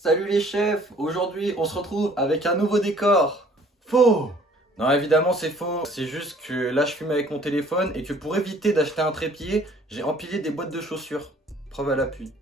Salut les chefs, aujourd'hui on se retrouve avec un nouveau décor. Faux! Non, évidemment c'est faux, c'est juste que là je filme avec mon téléphone et que pour éviter d'acheter un trépied, j'ai empilé des boîtes de chaussures. Preuve à l'appui.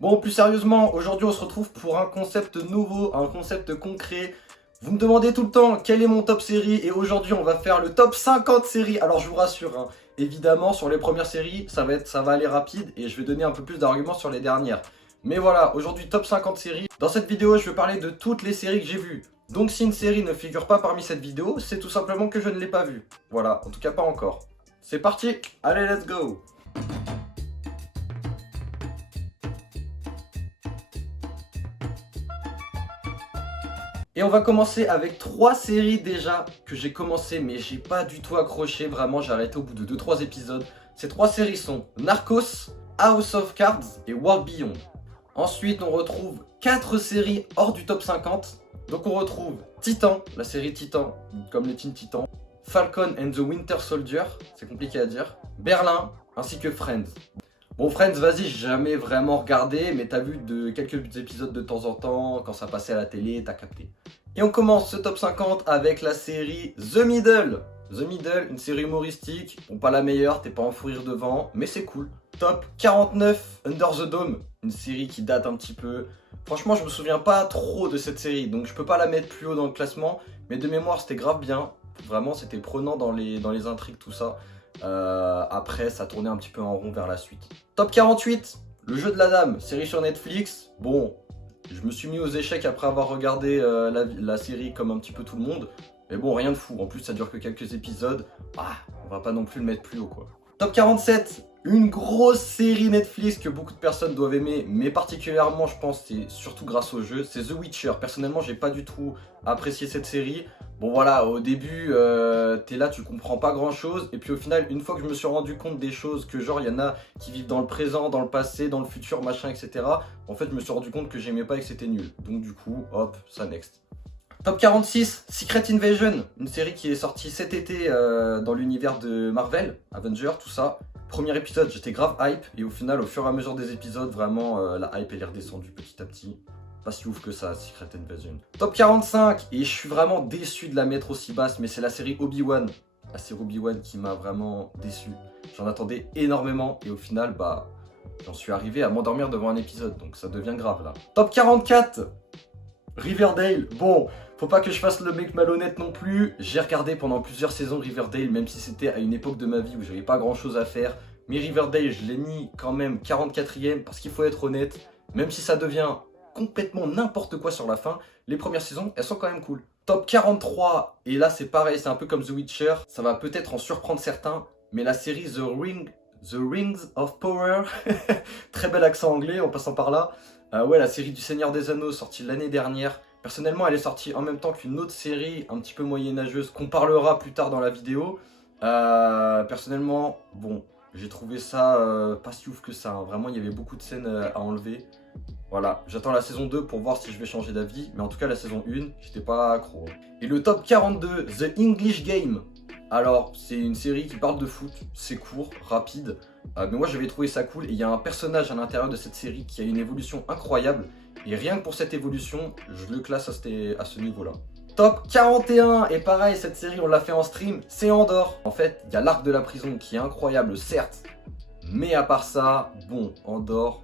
Bon, plus sérieusement, aujourd'hui on se retrouve pour un concept nouveau, un concept concret. Vous me demandez tout le temps quel est mon top série et aujourd'hui on va faire le top 50 séries. Alors je vous rassure, hein, évidemment sur les premières séries ça va aller rapide et je vais donner un peu plus d'arguments sur les dernières. Mais voilà, aujourd'hui top 50 séries. Dans cette vidéo je vais parler de toutes les séries que j'ai vues. Donc si une série ne figure pas parmi cette vidéo, c'est tout simplement que je ne l'ai pas vue. Voilà, en tout cas pas encore. C'est parti, allez let's go! Et on va commencer avec 3 séries déjà que j'ai commencé mais j'ai pas du tout accroché, vraiment j'ai arrêté au bout de 2-3 épisodes. Ces 3 séries sont Narcos, House of Cards et World Beyond. Ensuite on retrouve 4 séries hors du top 50. Donc on retrouve Titan, la série Titan, comme les Teen Titans, Falcon and the Winter Soldier, c'est compliqué à dire, Berlin, ainsi que Friends. Bon Friends, vas-y, j'ai jamais vraiment regardé, mais t'as vu de quelques épisodes de temps en temps, quand ça passait à la télé, t'as capté. Et on commence ce top 50 avec la série The Middle. The Middle, une série humoristique, bon pas la meilleure, t'es pas en fou rire devant, mais c'est cool. Top 49, Under the Dome, une série qui date un petit peu. Franchement, je me souviens pas trop de cette série, donc je peux pas la mettre plus haut dans le classement, mais de mémoire c'était grave bien. Vraiment, c'était prenant dans les intrigues, tout ça. Après, ça tournait un petit peu en rond vers la suite. Top 48, Le Jeu de la Dame, série sur Netflix. Bon, je me suis mis aux échecs après avoir regardé la série comme un petit peu tout le monde. Mais bon, rien de fou. En plus, ça dure que quelques épisodes. Ah, on va pas non plus le mettre plus haut, quoi. Top 47, une grosse série Netflix que beaucoup de personnes doivent aimer, mais particulièrement, je pense, c'est surtout grâce au jeu. C'est The Witcher. Personnellement, j'ai pas du tout apprécié cette série. Bon voilà, au début, t'es là, tu comprends pas grand chose, et puis au final, une fois que je me suis rendu compte des choses, que genre, il y en a qui vivent dans le présent, dans le passé, dans le futur, machin, etc. En fait, je me suis rendu compte que j'aimais pas et que c'était nul. Donc du coup, hop, ça next. Top 46, Secret Invasion, une série qui est sortie cet été dans l'univers de Marvel, Avengers, tout ça. Premier épisode, j'étais grave hype, et au final, au fur et à mesure des épisodes, vraiment, la hype elle est redescendue petit à petit. Pas si ouf que ça, Secret Invasion. Top 45, et je suis vraiment déçu de la mettre aussi basse, mais c'est la série Obi-Wan. La série Obi-Wan qui m'a vraiment déçu. J'en attendais énormément, et au final, bah, j'en suis arrivé à m'endormir devant un épisode, donc ça devient grave là. Top 44, Riverdale. Bon, faut pas que je fasse le mec malhonnête non plus. J'ai regardé pendant plusieurs saisons Riverdale, même si c'était à une époque de ma vie où j'avais pas grand chose à faire. Mais Riverdale, je l'ai mis quand même 44e, parce qu'il faut être honnête, même si ça devient complètement n'importe quoi sur la fin, les premières saisons, elles sont quand même cool. Top 43, et là c'est pareil, c'est un peu comme The Witcher, ça va peut-être en surprendre certains, mais la série The Rings of Power, très bel accent anglais en passant par là, ouais, la série du Seigneur des Anneaux sortie l'année dernière. Personnellement, elle est sortie en même temps qu'une autre série un petit peu moyenâgeuse qu'on parlera plus tard dans la vidéo. Personnellement, bon, j'ai trouvé ça pas si ouf que ça, hein. Vraiment, il y avait beaucoup de scènes à enlever. Voilà, j'attends la saison 2 pour voir si je vais changer d'avis, mais en tout cas la saison 1, j'étais pas accro. Et le top 42, The English Game. Alors, c'est une série qui parle de foot, c'est court, rapide, mais moi j'avais trouvé ça cool, et il y a un personnage à l'intérieur de cette série qui a une évolution incroyable, et rien que pour cette évolution, je le classe à ce niveau-là. Top 41, et pareil, cette série on l'a fait en stream, c'est Andorre. En fait, il y a l'arc de la prison qui est incroyable, certes, mais à part ça, bon, Andorre,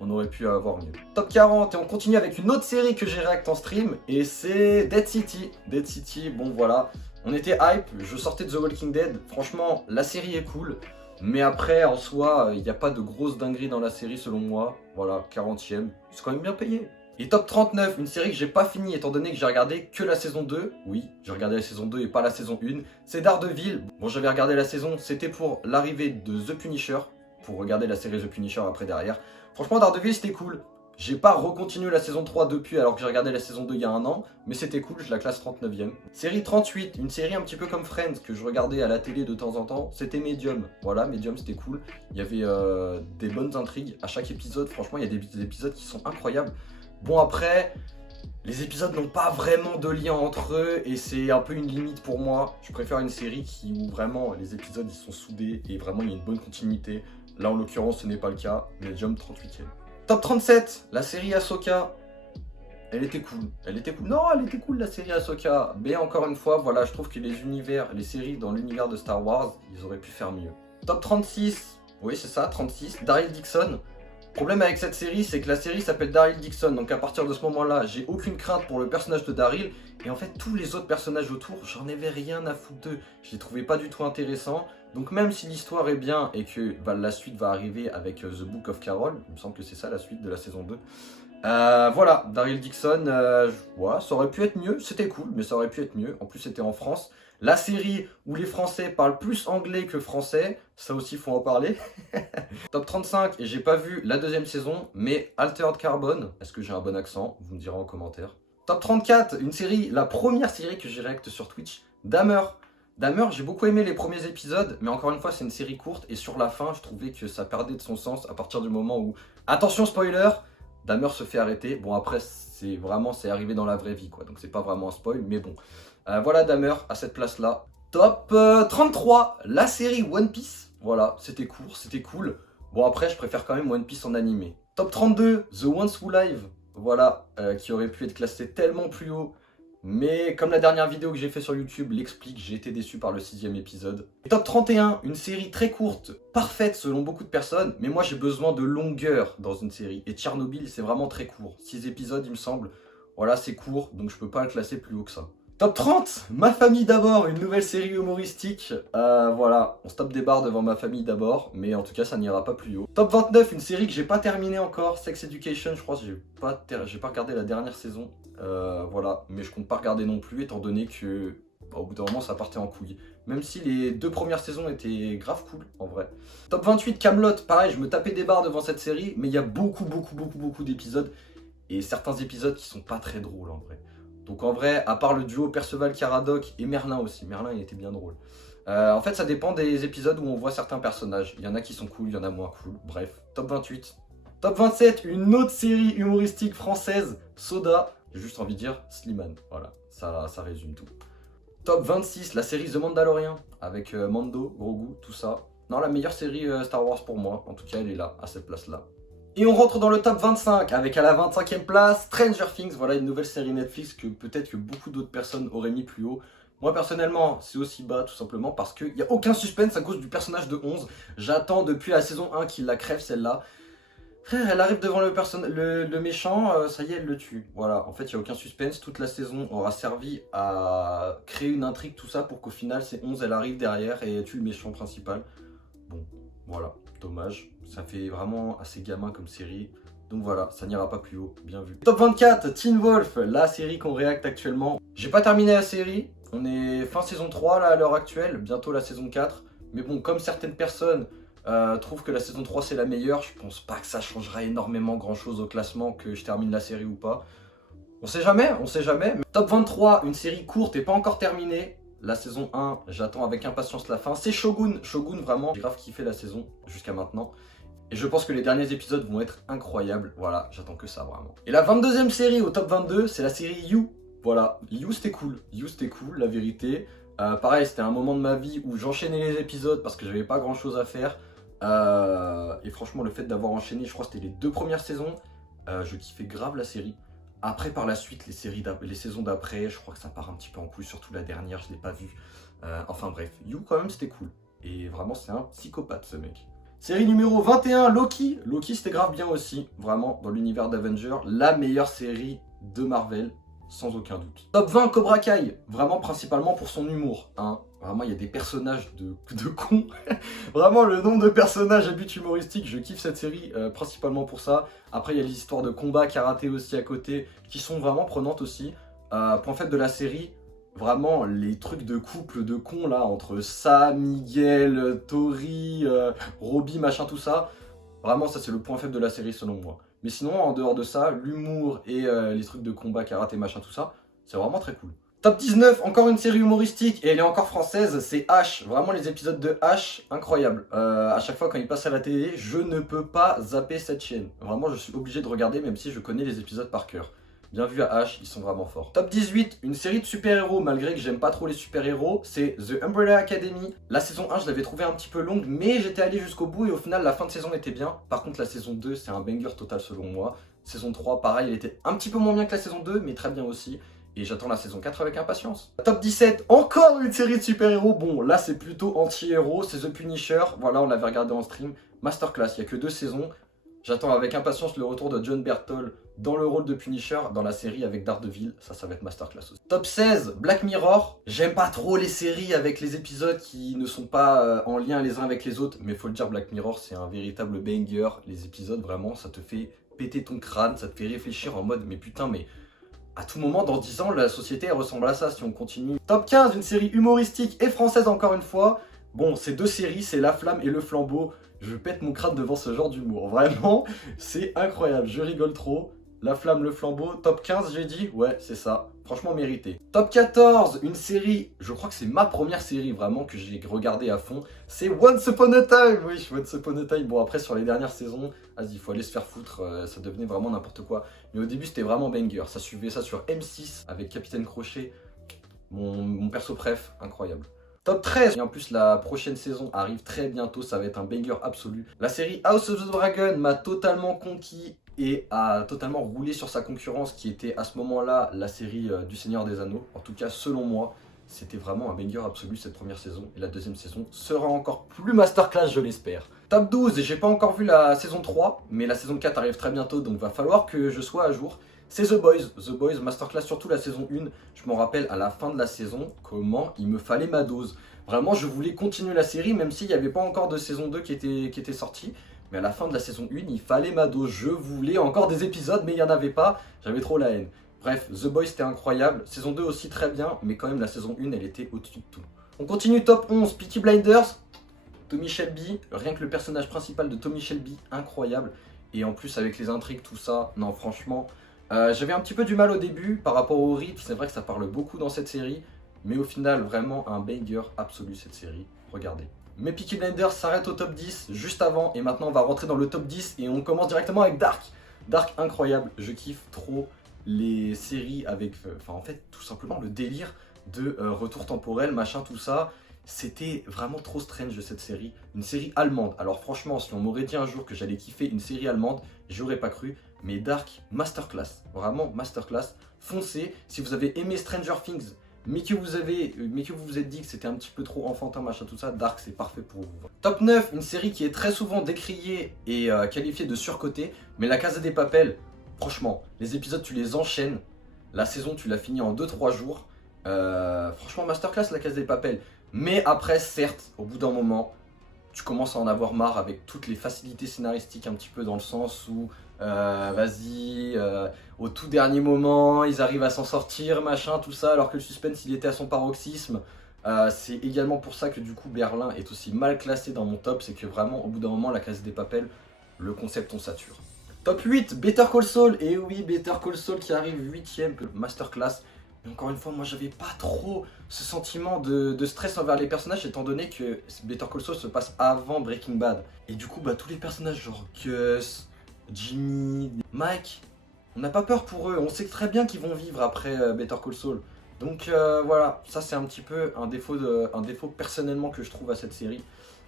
on aurait pu avoir mieux. Top 40, et on continue avec une autre série que j'ai réacte en stream, et c'est Dead City. Dead City, bon voilà, on était hype, je sortais de The Walking Dead, franchement, la série est cool, mais après, en soi, il n'y a pas de grosse dinguerie dans la série selon moi. Voilà, 40e, c'est quand même bien payé. Et top 39, une série que j'ai pas fini étant donné que j'ai regardé que la saison 2. Oui, j'ai regardé la saison 2 et pas la saison 1. C'est Daredevil. Bon, j'avais regardé la saison, c'était pour l'arrivée de The Punisher, pour regarder la série The Punisher après derrière. Franchement, Daredevil, c'était cool. J'ai pas recontinué la saison 3 depuis alors que j'ai regardé la saison 2 il y a un an, mais c'était cool, je la classe 39e. Série 38, une série un petit peu comme Friends que je regardais à la télé de temps en temps, c'était Medium. Voilà, Medium c'était cool. Il y avait des bonnes intrigues à chaque épisode, franchement il y a des épisodes qui sont incroyables. Bon après, les épisodes n'ont pas vraiment de lien entre eux et c'est un peu une limite pour moi. Je préfère une série où vraiment les épisodes ils sont soudés et vraiment il y a une bonne continuité. Là en l'occurrence ce n'est pas le cas, Medium 38e. Top 37, la série Ahsoka. Elle était cool. Elle était cool. Non, elle était cool la série Ahsoka. Mais encore une fois, voilà, je trouve que les univers, les séries dans l'univers de Star Wars, ils auraient pu faire mieux. Top 36. Oui, c'est ça, 36. Daryl Dixon. Problème avec cette série, c'est que la série s'appelle Daryl Dixon. Donc à partir de ce moment-là, j'ai aucune crainte pour le personnage de Daryl. Et en fait, tous les autres personnages autour, j'en avais rien à foutre d'eux. Je les trouvais pas du tout intéressants. Donc même si l'histoire est bien et que la suite va arriver avec The Book of Carol, il me semble que c'est ça la suite de la saison 2. Voilà, Daryl Dixon, voilà, ça aurait pu être mieux, c'était cool, mais ça aurait pu être mieux. En plus, c'était en France. La série où les Français parlent plus anglais que français, ça aussi, faut en parler. Top 35, et j'ai pas vu la deuxième saison, mais Altered Carbon, est-ce que j'ai un bon accent? Vous me direz en commentaire. Top 34, une série, la première série que j'ai réacte sur Twitch, Dahmer. Dahmer, j'ai beaucoup aimé les premiers épisodes, mais encore une fois, c'est une série courte, et sur la fin, je trouvais que ça perdait de son sens à partir du moment où... Attention spoiler, Dahmer se fait arrêter. Bon, après, c'est arrivé dans la vraie vie, quoi. Donc, c'est pas vraiment un spoil, mais bon. Voilà Dahmer à cette place-là. Top 33, la série One Piece. Voilà, c'était court, c'était cool. Bon, après, je préfère quand même One Piece en animé. Top 32, The Ones Who Live. Voilà, qui aurait pu être classé tellement plus haut. Mais comme la dernière vidéo que j'ai fait sur YouTube l'explique, j'ai été déçu par le 6e épisode. Top 31, une série très courte, parfaite selon beaucoup de personnes, mais moi j'ai besoin de longueur dans une série. Et Tchernobyl, c'est vraiment très court. 6 épisodes, il me semble. Voilà, c'est court, donc je peux pas le classer plus haut que ça. Top 30, Ma famille d'abord, une nouvelle série humoristique. Voilà, on se tape des barres devant Ma famille d'abord, mais en tout cas ça n'ira pas plus haut. Top 29, une série que j'ai pas terminée encore, Sex Education, je crois que j'ai pas regardé la dernière saison. Voilà, mais je compte pas regarder non plus étant donné que au bout d'un moment ça partait en couille. Même si les 2 premières saisons étaient grave cool en vrai. Top 28, Kaamelott, pareil, je me tapais des barres devant cette série, mais il y a beaucoup d'épisodes et certains épisodes qui sont pas très drôles en vrai. Donc en vrai, à part le duo Perceval Caradoc et Merlin aussi, Merlin il était bien drôle. En fait ça dépend des épisodes où on voit certains personnages, il y en a qui sont cool, il y en a moins cool, bref. Top 28. Top 27, une autre série humoristique française, Soda. J'ai juste envie de dire Slimane, voilà, ça résume tout. Top 26, la série The Mandalorian, avec Mando, Grogu, tout ça. Non, la meilleure série Star Wars pour moi, en tout cas elle est là, à cette place-là. Et on rentre dans le top 25, avec à la 25e place, Stranger Things, voilà une nouvelle série Netflix que peut-être que beaucoup d'autres personnes auraient mis plus haut. Moi personnellement, c'est aussi bas tout simplement parce qu'il n'y a aucun suspense à cause du personnage de 11. J'attends depuis la saison 1 qu'il la crève celle-là. Frère, elle arrive devant le méchant, ça y est, elle le tue. Voilà, en fait, il n'y a aucun suspense. Toute la saison aura servi à créer une intrigue, tout ça, pour qu'au final, c'est 11, elle arrive derrière et elle tue le méchant principal. Bon, voilà, dommage. Ça fait vraiment assez gamin comme série. Donc voilà, ça n'ira pas plus haut, bien vu. Top 24, Teen Wolf, la série qu'on réacte actuellement. J'ai pas terminé la série, on est fin saison 3 là à l'heure actuelle, bientôt la saison 4. Mais bon, comme certaines personnes... trouve que la saison 3 c'est la meilleure, je pense pas que ça changera énormément grand chose au classement que je termine la série ou pas. On sait jamais, mais top 23, une série courte et pas encore terminée. La saison 1, j'attends avec impatience la fin. C'est Shogun, Shogun vraiment, j'ai grave kiffé la saison jusqu'à maintenant. Et je pense que les derniers épisodes vont être incroyables, voilà, j'attends que ça vraiment. Et la 22e série au top 22, c'est la série You. Voilà, You c'était cool, la vérité. Pareil, c'était un moment de ma vie où j'enchaînais les épisodes parce que j'avais pas grand chose à faire. Et franchement, le fait d'avoir enchaîné, je crois que c'était les 2 premières saisons, je kiffais grave la série. Après, par la suite, les saisons d'après, je crois que ça part un petit peu en couille, surtout la dernière, je l'ai pas vue. Enfin bref, You quand même, c'était cool. Et vraiment, c'est un psychopathe ce mec. Série numéro 21, Loki. Loki, c'était grave bien aussi, vraiment, dans l'univers d'Avengers, la meilleure série de Marvel, sans aucun doute. Top 20, Cobra Kai, vraiment principalement pour son humour, hein. Vraiment, il y a des personnages de cons. Vraiment, le nombre de personnages à but humoristique, je kiffe cette série principalement pour ça. Après, il y a les histoires de combat, karaté aussi à côté, qui sont vraiment prenantes aussi. Point faible de la série, vraiment, les trucs de couple de cons, là, entre Sam, Miguel, Tori, Robbie, machin, tout ça. Vraiment, ça, c'est le point faible de la série, selon moi. Mais sinon, en dehors de ça, l'humour et les trucs de combat, karaté, machin, tout ça, c'est vraiment très cool. Top 19, encore une série humoristique, et elle est encore française, c'est H. Vraiment les épisodes de H, incroyables. À chaque fois quand il passe à la télé, je ne peux pas zapper cette chaîne. Vraiment, je suis obligé de regarder, même si je connais les épisodes par cœur. Bien vu à H, ils sont vraiment forts. Top 18, une série de super-héros, malgré que j'aime pas trop les super-héros, c'est The Umbrella Academy. La saison 1, je l'avais trouvée un petit peu longue, mais j'étais allé jusqu'au bout et au final, la fin de saison était bien. Par contre, la saison 2, c'est un banger total selon moi. Saison 3, pareil, elle était un petit peu moins bien que la saison 2, mais très bien aussi. Et j'attends la saison 4 avec impatience. Top 17, encore une série de super-héros. Bon, là, c'est plutôt anti-héros, c'est The Punisher. Voilà, on l'avait regardé en stream. Masterclass, il n'y a que 2 saisons. J'attends avec impatience le retour de John Berthold dans le rôle de Punisher dans la série avec Daredevil. Ça va être masterclass aussi. Top 16, Black Mirror. J'aime pas trop les séries avec les épisodes qui ne sont pas en lien les uns avec les autres. Mais faut le dire, Black Mirror, c'est un véritable banger. Les épisodes, vraiment, ça te fait péter ton crâne. Ça te fait réfléchir en mode, mais putain, mais à tout moment, dans 10 ans, la société, elle ressemble à ça si on continue. Top 15, une série humoristique et française encore une fois. Bon, ces 2 séries, c'est La Flamme et Le Flambeau. Je pète mon crâne devant ce genre d'humour. Vraiment, c'est incroyable. Je rigole trop. La Flamme, Le Flambeau. Top 15, j'ai dit. Ouais, c'est ça. Franchement mérité. Top 14, une série. Je crois que c'est ma première série vraiment que j'ai regardée à fond. C'est Once Upon a Time. Oui, Once Upon a Time. Bon, après, sur les dernières saisons, vas-y, il faut aller se faire foutre. Ça devenait vraiment n'importe quoi. Mais au début, c'était vraiment banger. Ça suivait ça sur M6 avec Capitaine Crochet. Mon perso préf, incroyable. Top 13. Et en plus, la prochaine saison arrive très bientôt. Ça va être un banger absolu. La série House of the Dragon m'a totalement conquis et a totalement roulé sur sa concurrence qui était à ce moment-là la série du Seigneur des Anneaux. En tout cas, selon moi, c'était vraiment un banger absolu cette première saison. Et la deuxième saison sera encore plus masterclass, je l'espère. Top 12. J'ai pas encore vu la saison 3, mais la saison 4 arrive très bientôt. Donc va falloir que je sois à jour. C'est The Boys. The Boys, masterclass, surtout la saison 1. Je m'en rappelle à la fin de la saison comment il me fallait ma dose. Vraiment, je voulais continuer la série, même s'il n'y avait pas encore de saison 2 qui était sortie. Mais à la fin de la saison 1, il fallait ma dose. Je voulais encore des épisodes, mais il n'y en avait pas. J'avais trop la haine. Bref, The Boys, c'était incroyable. Saison 2 aussi très bien, mais quand même, la saison 1, elle était au-dessus de tout. On continue, top 11, Peaky Blinders. Tommy Shelby, rien que le personnage principal de Tommy Shelby, incroyable. Et en plus, avec les intrigues, tout ça, non, franchement... j'avais un petit peu du mal au début par rapport au rythme. C'est vrai que ça parle beaucoup dans cette série. Mais au final, vraiment un banger absolu cette série. Regardez. Mais Peaky Blinders s'arrête au top 10 juste avant. Et maintenant, on va rentrer dans le top 10. Et on commence directement avec Dark. Dark, incroyable. Je kiffe trop les séries avec... Enfin, en fait, tout simplement le délire de retour temporel, machin, tout ça. C'était vraiment trop strange cette série. Une série allemande. Alors franchement, si on m'aurait dit un jour que j'allais kiffer une série allemande, j'aurais pas cru. Mais Dark, masterclass. Vraiment masterclass. Foncez. Si vous avez aimé Stranger Things, mais que vous vous êtes dit que c'était un petit peu trop enfantin, machin, tout ça, Dark, c'est parfait pour vous. Top 9, une série qui est très souvent décriée et qualifiée de surcotée, mais La Casa des Papel, franchement, les épisodes, tu les enchaînes. La saison, tu l'as finie en 2-3 jours. Franchement, masterclass, La Casa des Papel. Mais après, certes, au bout d'un moment, tu commences à en avoir marre avec toutes les facilités scénaristiques, un petit peu dans le sens où vas-y, au tout dernier moment, ils arrivent à s'en sortir, machin, tout ça, alors que le suspense, il était à son paroxysme. C'est également pour ça que du coup Berlin est aussi mal classé dans mon top, c'est que vraiment, au bout d'un moment, La Casa des Papel, le concept, on sature. Top 8, Better Call Saul. Et oui, Better Call Saul qui arrive 8ème, masterclass. Mais encore une fois, moi j'avais pas trop ce sentiment de stress envers les personnages, étant donné que Better Call Saul se passe avant Breaking Bad. Et du coup, bah, tous les personnages genre Gus, Jimmy, Mike, on n'a pas peur pour eux, on sait très bien qu'ils vont vivre après Better Call Saul. Donc voilà, ça c'est un petit peu un défaut personnellement que je trouve à cette série.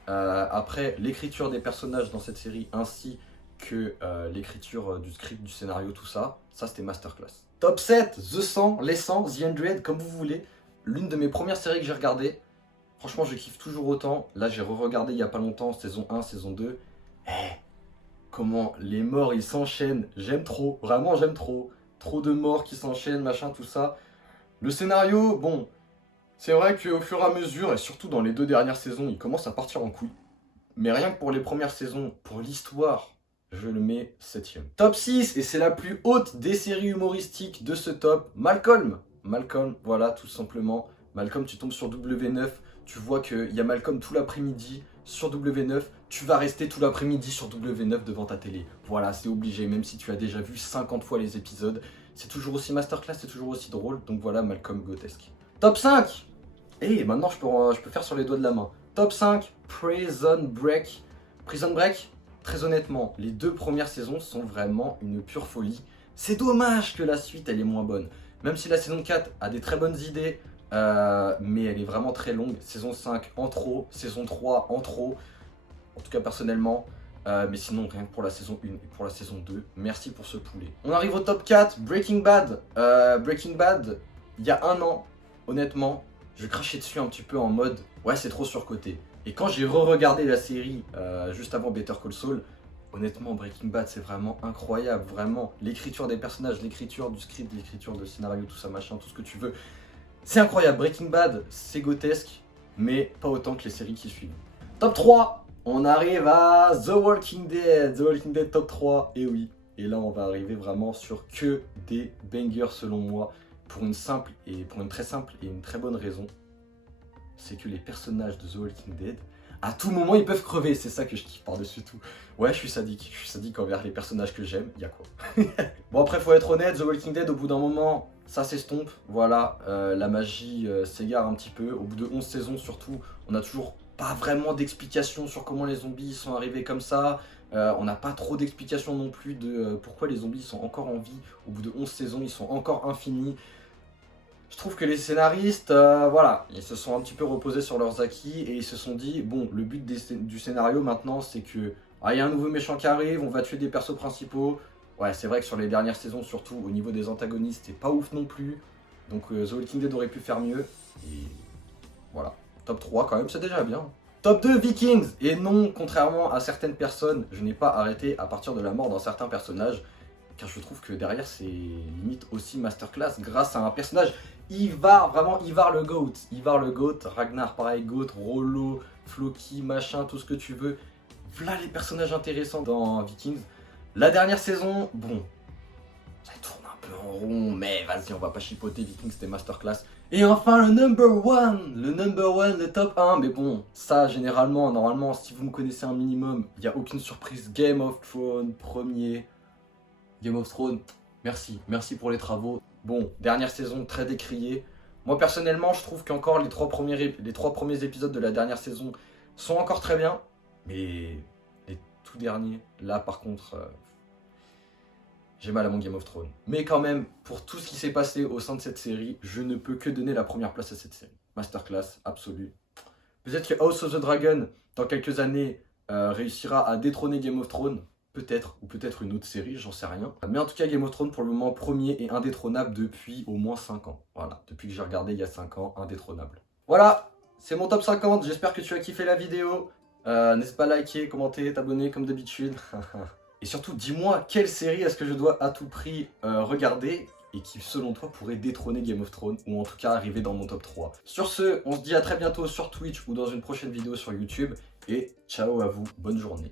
Après, l'écriture des personnages dans cette série ainsi que l'écriture du script, du scénario, tout ça, ça c'était masterclass. Top 7, The 100, Les 100, The 100, comme vous voulez. L'une de mes premières séries que j'ai regardées. Franchement, je kiffe toujours autant. Là, j'ai re-regardé il y a pas longtemps, saison 1, saison 2. Comment les morts, ils s'enchaînent. J'aime trop, vraiment j'aime trop. Trop de morts qui s'enchaînent, machin, tout ça. Le scénario, bon, c'est vrai qu'au fur et à mesure, et surtout dans les 2 dernières saisons, il commence à partir en couille. Mais rien que pour les premières saisons, pour l'histoire, je le mets 7ème. Top 6, et c'est la plus haute des séries humoristiques de ce top, Malcolm. Malcolm, voilà, tout simplement. Malcolm, tu tombes sur W9, tu vois qu'il y a Malcolm tout l'après-midi sur W9, tu vas rester tout l'après-midi sur W9 devant ta télé. Voilà, c'est obligé, même si tu as déjà vu 50 fois les épisodes. C'est toujours aussi masterclass, c'est toujours aussi drôle, donc voilà, Malcolm Grotesque. Top 5, et maintenant je peux faire sur les doigts de la main. Top 5, Prison Break. Prison Break, très honnêtement, les 2 premières saisons sont vraiment une pure folie. C'est dommage que la suite elle est moins bonne. Même si la saison 4 a des très bonnes idées, mais elle est vraiment très longue. Saison 5 en trop, saison 3 en trop, en tout cas personnellement. Mais sinon, rien que pour la saison 1 et pour la saison 2, merci pour ce poulet. On arrive au top 4, Breaking Bad. Breaking Bad, il y a un an, honnêtement, je crachais dessus un petit peu en mode ouais, c'est trop surcoté. Et quand j'ai re-regardé la série juste avant Better Call Saul, honnêtement, Breaking Bad, c'est vraiment incroyable, vraiment. L'écriture des personnages, l'écriture du script, l'écriture du scénario, tout ça, machin, tout ce que tu veux. C'est incroyable. Breaking Bad, c'est grotesque, mais pas autant que les séries qui suivent. Top 3, on arrive à The Walking Dead. The Walking Dead top 3, et oui. Et là, on va arriver vraiment sur que des bangers selon moi, pour une très simple et une très bonne raison. C'est que les personnages de The Walking Dead, à tout moment, ils peuvent crever. C'est ça que je kiffe par-dessus tout. Ouais, je suis sadique. Je suis sadique envers les personnages que j'aime. Y'a quoi. Bon, après, faut être honnête, The Walking Dead, au bout d'un moment, ça s'estompe. Voilà, la magie s'égare un petit peu. Au bout de 11 saisons, surtout, on n'a toujours pas vraiment d'explication sur comment les zombies sont arrivés comme ça. On n'a pas trop d'explications non plus de pourquoi les zombies sont encore en vie. Au bout de 11 saisons, ils sont encore infinis. Je trouve que les scénaristes, voilà, ils se sont un petit peu reposés sur leurs acquis et ils se sont dit, bon, le but du scénario maintenant, c'est que, il y a un nouveau méchant qui arrive, on va tuer des persos principaux. Ouais, c'est vrai que sur les dernières saisons, surtout au niveau des antagonistes, c'est pas ouf non plus. Donc The Walking Dead aurait pu faire mieux. Et voilà, top 3 quand même, c'est déjà bien. Top 2, Vikings. Et non, contrairement à certaines personnes, je n'ai pas arrêté à partir de la mort d'un certain personnage. Car je trouve que derrière, c'est limite aussi masterclass grâce à un personnage Ivar, vraiment Ivar le GOAT. Ivar le GOAT, Ragnar pareil, GOAT, Rollo, Floki, machin, tout ce que tu veux. Voilà les personnages intéressants dans Vikings. La dernière saison, bon, ça tourne un peu en rond, mais vas-y, on va pas chipoter, Vikings c'était masterclass. Et enfin le number one, le top 1, mais bon, ça généralement, normalement, si vous me connaissez un minimum, il n'y a aucune surprise. Game of Thrones, premier. Game of Thrones, merci pour les travaux. Bon, dernière saison très décriée. Moi personnellement, je trouve qu'encore les trois premiers épisodes de la dernière saison sont encore très bien. Mais les tout derniers, là par contre, j'ai mal à mon Game of Thrones. Mais quand même, pour tout ce qui s'est passé au sein de cette série, je ne peux que donner la première place à cette série. Masterclass, absolue. Peut-être que House of the Dragon, dans quelques années, réussira à détrôner Game of Thrones. Peut-être, ou peut-être une autre série, j'en sais rien. Mais en tout cas, Game of Thrones, pour le moment, premier et indétrônable depuis au moins 5 ans. Voilà, depuis que j'ai regardé il y a 5 ans, indétrônable. Voilà, c'est mon top 50, j'espère que tu as kiffé la vidéo. N'hésite pas à liker, commenter, t'abonner comme d'habitude. Et surtout, dis-moi, quelle série est-ce que je dois à tout prix regarder et qui, selon toi, pourrait détrôner Game of Thrones, ou en tout cas arriver dans mon top 3. Sur ce, on se dit à très bientôt sur Twitch ou dans une prochaine vidéo sur YouTube. Et ciao à vous, bonne journée.